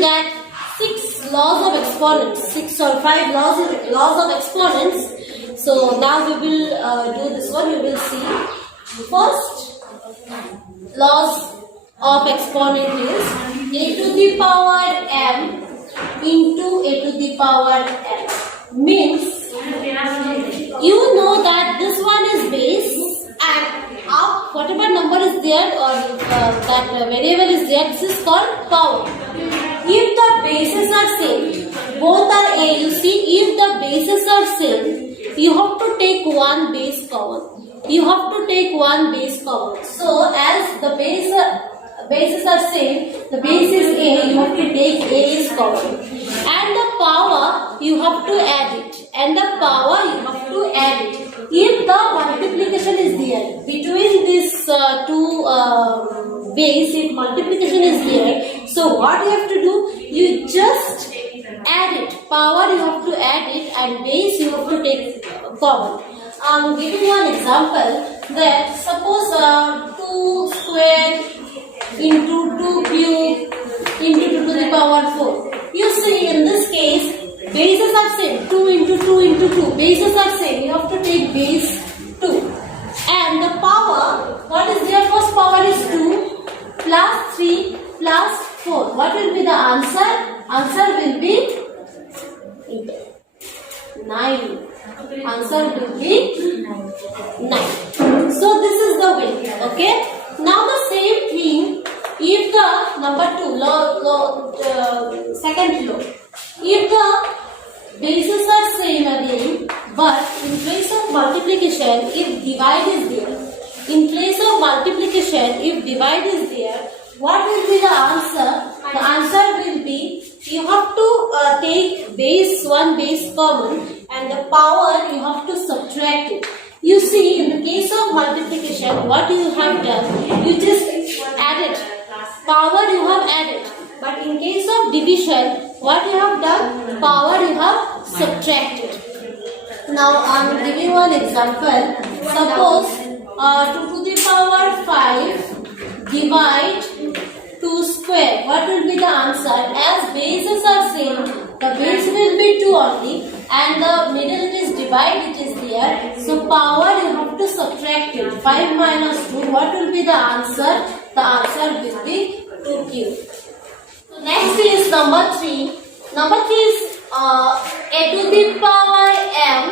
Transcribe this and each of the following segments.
to that 6 laws of exponents, 6 or 5 laws of exponents. So now we will do this one. You will see. First laws of exponent is a to the power m into a to the power m. Means you know that this one is base and up whatever number is there or that variable is there, this is called power. If the bases are same, both are a, you see, if the bases are same, you have to take one base common. You have to take one base common. So as the bases are same, the base is a, you have to take a is common. And the power, you have to add it. And the power, you have to add it. If the multiplication is there, between these two base, if multiplication is there, so what you have to do? You just add it. Power, you have to add it, and base, you have to take common. I'm giving one example that suppose 2 square into 2 cube into 2 to the power 4. You see in this case bases are same, 2 into 2 into 2, bases are same, you have to take base 2. And the power, what is there? First power is 2 plus 3 plus 4. What will be the answer? Answer will be 9. Answer will be 9. So this is the way. Okay. Now the same thing. If the number 2 second law. If the bases are same again, but in place of multiplication, if divide is there, in place of multiplication, if divide is there, what will be the answer? The answer will be, you have to take base, one base common, and the power you have to subtract it. You see, in the case of multiplication, what you have done, you just added. Power you have added. But in case of division, what you have done? Power you have subtracted. Now I am giving one example. Suppose 2 to the power 5 divide 2 square. What will be the answer? As bases are same, the base will be 2 only, and the middle it is divide, it is there. So power you have to subtract it. 5 minus 2. What will be the answer? The answer will be 2 cube. So next is number 3. Number 3 is a to the power m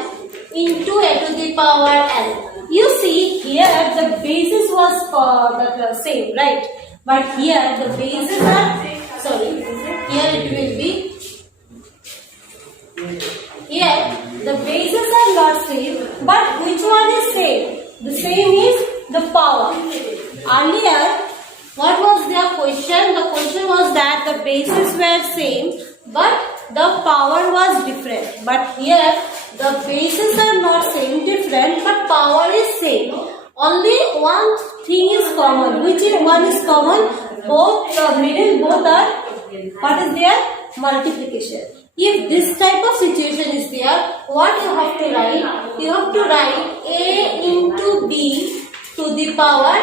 into a to the power n. You see here the basis was same, right? But here the bases are, here it will be, here the bases are not same, but which one is same? The same is the power. Earlier, what was their question? The question was that the bases were same, but the power was different. But here, the bases are not same, different, but power is same. Only one thing is common. Which one is common? Both the middle, both are, what is there? Multiplication. If this type of situation is there, what you have to write? You have to write a into b to the power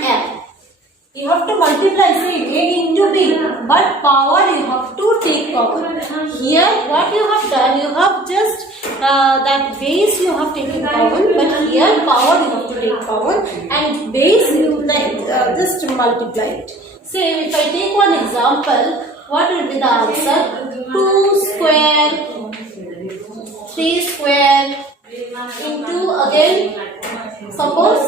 m. You have to multiply, say a into b, but power you have to take common. Here, what you have done, you have just that base you have taken common, but here power you have to take common, and base you just multiply it. Say if I take one example, what will be the answer? 2 square, 3 square into again suppose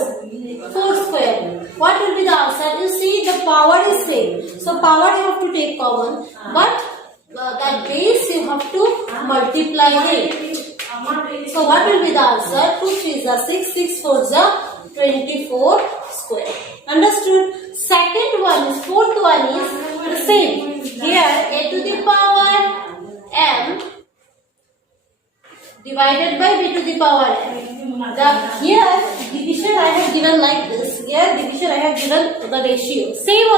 4 square. What will be the answer? You see the power is same. So power you have to take common, but that base you have to multiply it. So what will be the answer? 2 3s are 6, 6 4s are 24 square. Understood? Second one is, fourth one is the same. Here a to the power m divided by b to the power n. Here division I have given like this. Here division I have given the ratio. Same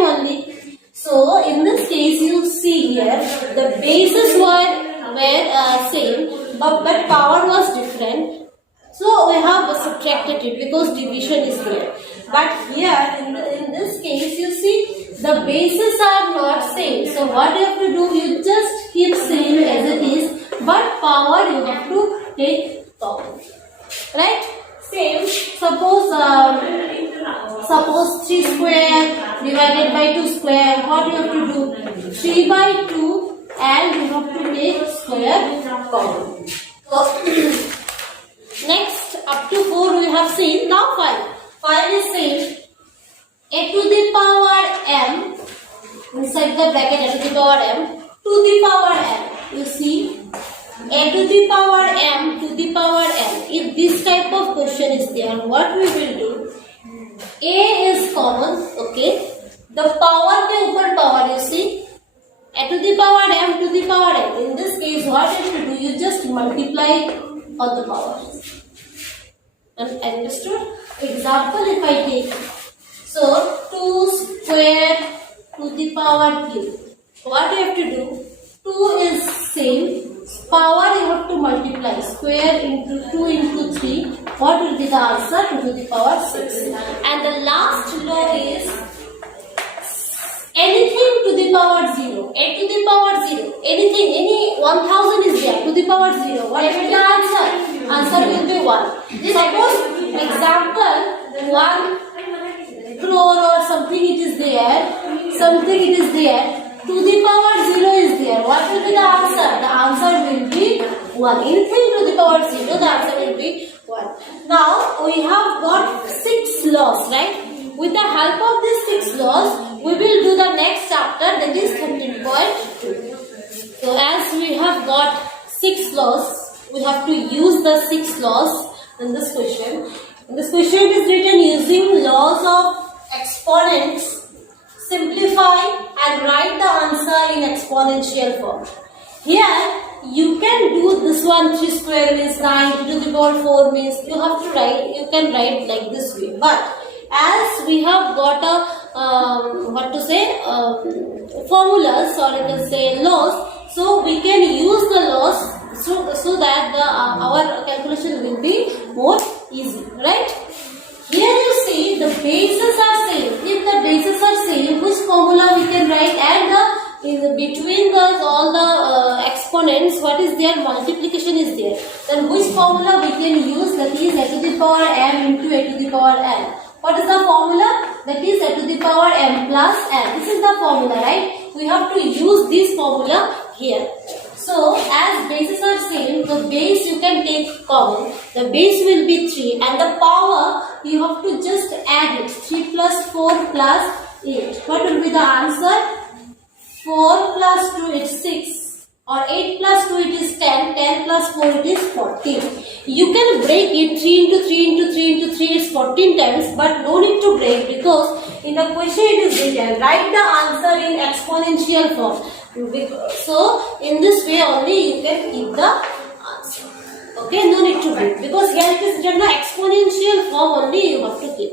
only. So in this case you see here the bases were same, but power was different. So we have subtracted it because division is there. But here in this case you see the the bases are not same. So what you have to do, you just keep same as it is, but power you have to take common. Right? Same. Suppose 3 square divided by 2 square. What you have to do? 3 by 2 and you have to take square common. So, next up to 4 we have seen. Now 5. 5 is same. A to the power m, inside the bracket a to the power m, to the power m. You see, a to the power m to the power m. If this type of question is there, what we will do? A is common, okay. The power के ऊपर power, you see, a to the power m to the power m. In this case, what you have to do? You just multiply all the powers. Understood? Example, if I take, so 2 square to the power cube. What you have to do? 2 is same. Power you have to multiply. Square into 2 into 3. What will be the answer? 2 to the power 6. And the last law is anything to the power 0. A to the power 0. Anything, any 1000 is there to the power 0. What will be the answer? Answer will be 1. Suppose, example, 1 crore or something it is there. Something it is there. To the power 0 is there. What will be the answer? The answer will be 1. Anything to the power 0, the answer will be 1. Now, we have got 6 laws, right? With the help of these 6 laws, we will do the next chapter, that is 13.2. So, as we have got 6 laws, we have to use the 6 laws in this question. In this question, it is written using laws of exponents. Simplify and write the answer in exponential form. Here, you can do this one. 3 square means 9, to the power 4 means you have to write, you can write like this way. But as we have got a, formulas, or you can say laws, so we can use the laws so that our calculation will be more easy, right? Here you see the bases are same. If the bases are same, which formula we can write, and between all the exponents, what is their multiplication is there. Then which formula we can use, that is a to the power m into a to the power n. What is the formula? That is a to the power m plus n. This is the formula, right? We have to use this formula here. So, as bases are same, the base you can take common. The base will be 3 and the power you have to just add it. 3 plus 4 plus 8. What will be the answer? 4 plus 2 is 6. Or 8 plus 2 it is 10. 10 plus 4 it is 14. You can break it. 3 into 3 into 3 into 3 is 14 times. But no need to break, because in the question it is written, write the answer in exponential form. So, in this way only you can keep the answer. Okay, no need to break, because here it is written the exponential form only you have to keep.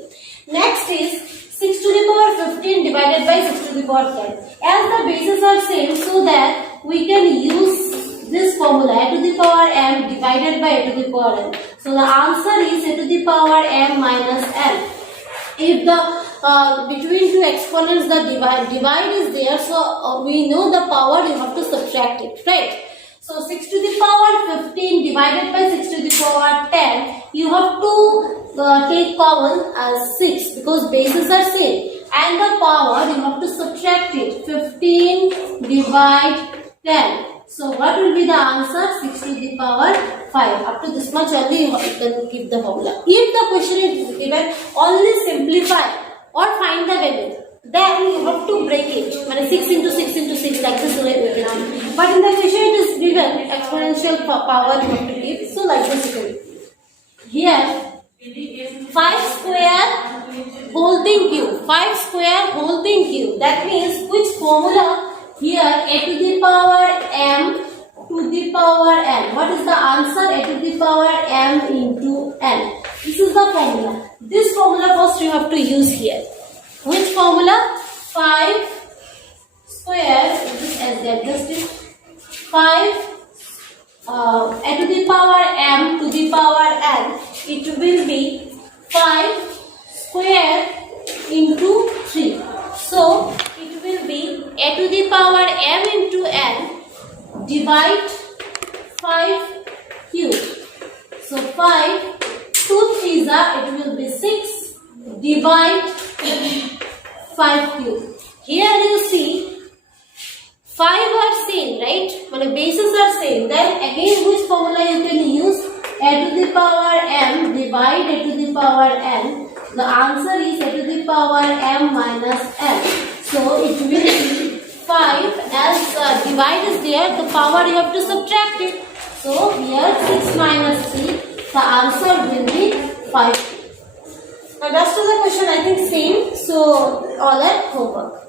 Next is 6 to the power 15 divided by 6 to the power 10. As the bases are same, so that we can use this formula, a to the power m divided by a to the power n. So, the answer is a to the power m minus n. If the between two exponents the divide is there, so we know the power you have to subtract it, right? So 6 to the power 15 divided by 6 to the power 10, you have to take common as 6, because bases are same, and the power you have to subtract it. 15 divide 10. So what will be the answer? 6 to the power 5. Up to this much only you can keep the formula. If the question is given, only simplify or find the value. Then you have to break it. 6 into 6 into 6, like this way we can do. But in the question it is given exponential power you have to keep. So like this you can do. Here 5 square holding cube. 5 square holding cube. That means which formula? Here a to the power m to the power n. What is the answer? A to the power m into n. This is the formula. This formula first you have to use here. Which formula? 5 square, this as they adjusted, 5 a to the power m to the power n. It will be 5 square into 3. So it divide 5 cube. So 5, 2 3s are, it will be 6, divide 5 cube. Here you see 5 are same, right? When the bases are same, then again which formula you can use? A to the power m divide a to the power n. The answer is a to the power m minus n. So it will be 5, as divide is there, the power you have to subtract it. So here 6 minus 3, the answer will be 5. Now rest of the question I think same. So all are homework.